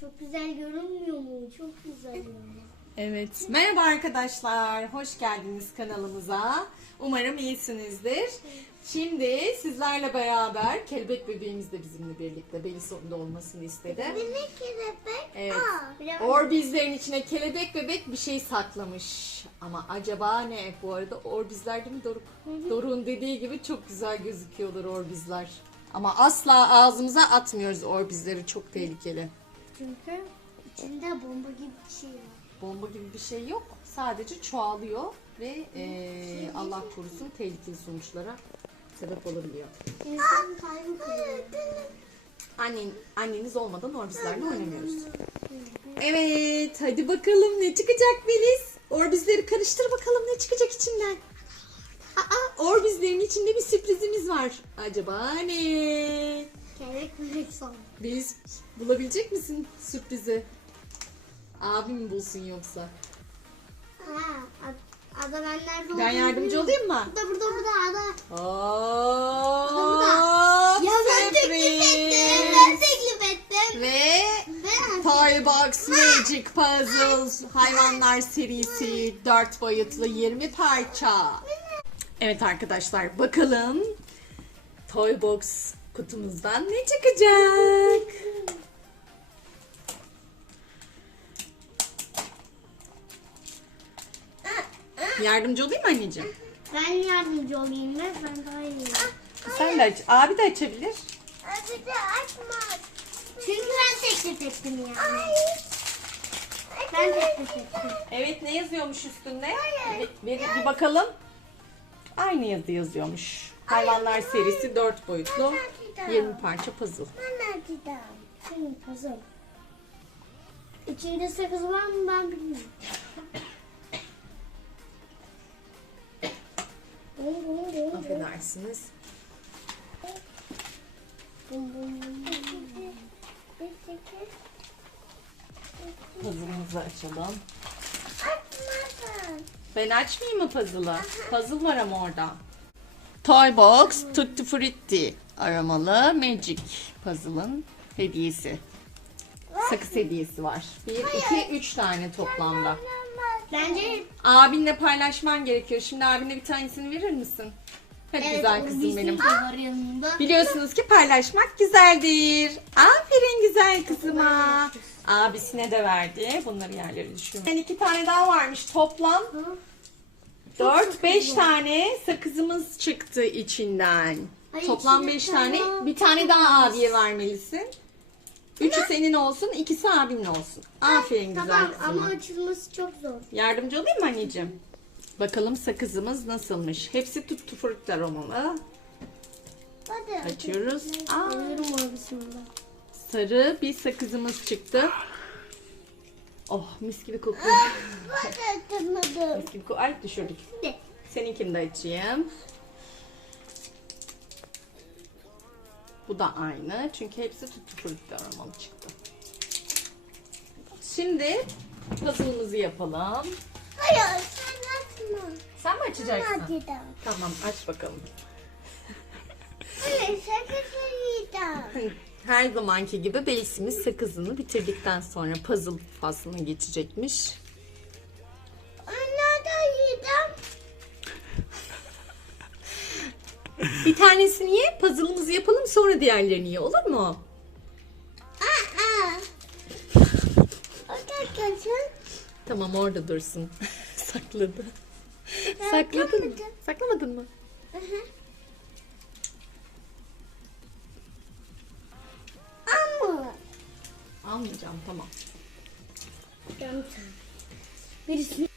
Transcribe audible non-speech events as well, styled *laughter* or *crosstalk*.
Çok güzel görünmüyor mu? Çok güzel görünüyor. Evet. Merhaba arkadaşlar. Hoş geldiniz kanalımıza. Umarım iyisinizdir. Şimdi sizlerle beraber kelebek bebeğimiz de bizimle birlikte Belison'da olmasını istedi. Ne kelebek? Evet. Aa, Orbizlerin içine kelebek bebek bir şey saklamış. Ama acaba ne? Bu arada orbizler değil mi Doruk? Doruk'un dediği gibi çok güzel gözüküyorlar orbizler. Ama asla ağzımıza atmıyoruz orbizleri. Çok tehlikeli. Çünkü içinde bomba gibi bir şey var. Bomba gibi bir şey yok. Sadece çoğalıyor ve eee, Allah korusun tehlikeli sonuçlara sebep olabiliyor. Kalbi kırıyor. Annen, anneniz olmadan orbizlerle oynamıyoruz. Evet, hadi bakalım ne çıkacak Melis? Orbizleri karıştır bakalım ne çıkacak içinden. Aa, orbizlerin içinde bir sürprizimiz var. Acaba ne? Kelebek bebek sandım. Melis bulabilecek misin sürprizi? Abim bulsun yoksa? Ha, ad- ada ben nerede Ben olduğunu yardımcı bilmiyorum. olayım mı? Burada burada burada ada. Hop, Ya ben teklif ettim. Ben teklif ettim. Ve Ben Toybox Magic Puzzles hayvanlar serisi 4 boyutlu 20 parça. Evet arkadaşlar bakalım Toybox kutumuzdan ne çıkacak? Yardımcı olayım mı anneciğim? ben yardımcı olayım ve ben daha iyi. Sen de aç. Abi de açabilir. Abi de açma. Çünkü ben teklif ettim yani. Ben teklif ettim. Evet ne yazıyormuş üstünde? Evet, bir, bir bakalım. Aynı yazı yazıyormuş. Hayvanlar serisi 4 boyutlu 20 parça puzzle. Ben. Şimdi puzzle. İçinde sakız var mı ben bilmiyorum. Affedersiniz. Puzzle'ımızı açalım. Ben açmayayım mı puzzle'ı? Puzzle var ama orada. Toybox Tutti Frutti aramalı Magic Puzzle'ın hediyesi. Sakız hediyesi var. 1, 2, 3 tane toplamda. Bence Abinle paylaşman gerekiyor. Şimdi abine bir tanesini verir misin? Hadi güzel kızım benim. Yanında. Biliyorsunuz ki paylaşmak güzeldir. Aferin güzel kızıma. Abisine de verdi. Bunları yerlere düşürme. Yani iki tane daha varmış. Toplam 4-5 tane sakızımız çıktı içinden. Ay, Toplam içinde 5 tane. tamam. Bir tane daha abiye vermelisin. Üçü senin olsun, ikisi abinin olsun. Aferin güzel Tamam kızıma. ama açılması çok zor. Yardımcı olayım mı anneciğim? Bakalım sakızımız nasılmış. Hepsi tuttu aromalı. Hadi. Açıyoruz. Aa, sarı bir sakızımız çıktı. Oh mis gibi kokuyor. Açamadım. mis gibi kokuyor. Ay düşürdük. Seninkini de açayım. Bu da aynı. Çünkü hepsi tuttu frutti aromalı çıktı. Şimdi puzzle'ımızı yapalım. Hayır sen açma. Sen mi açacaksın? Açacağım. Tamam aç bakalım. Hayır sakızı yiyeceğim. *laughs* Her zamanki gibi Belisimiz sakızını bitirdikten sonra puzzle faslına geçecekmiş. Bir tanesini ye, puzzle'ımızı yapalım sonra diğerlerini ye olur mu? Aa. O da kaçın. Tamam orada dursun. *laughs* Sakladı. Sakladın mı? Saklamadın mı? Ama. Almayacağım tamam. Birisi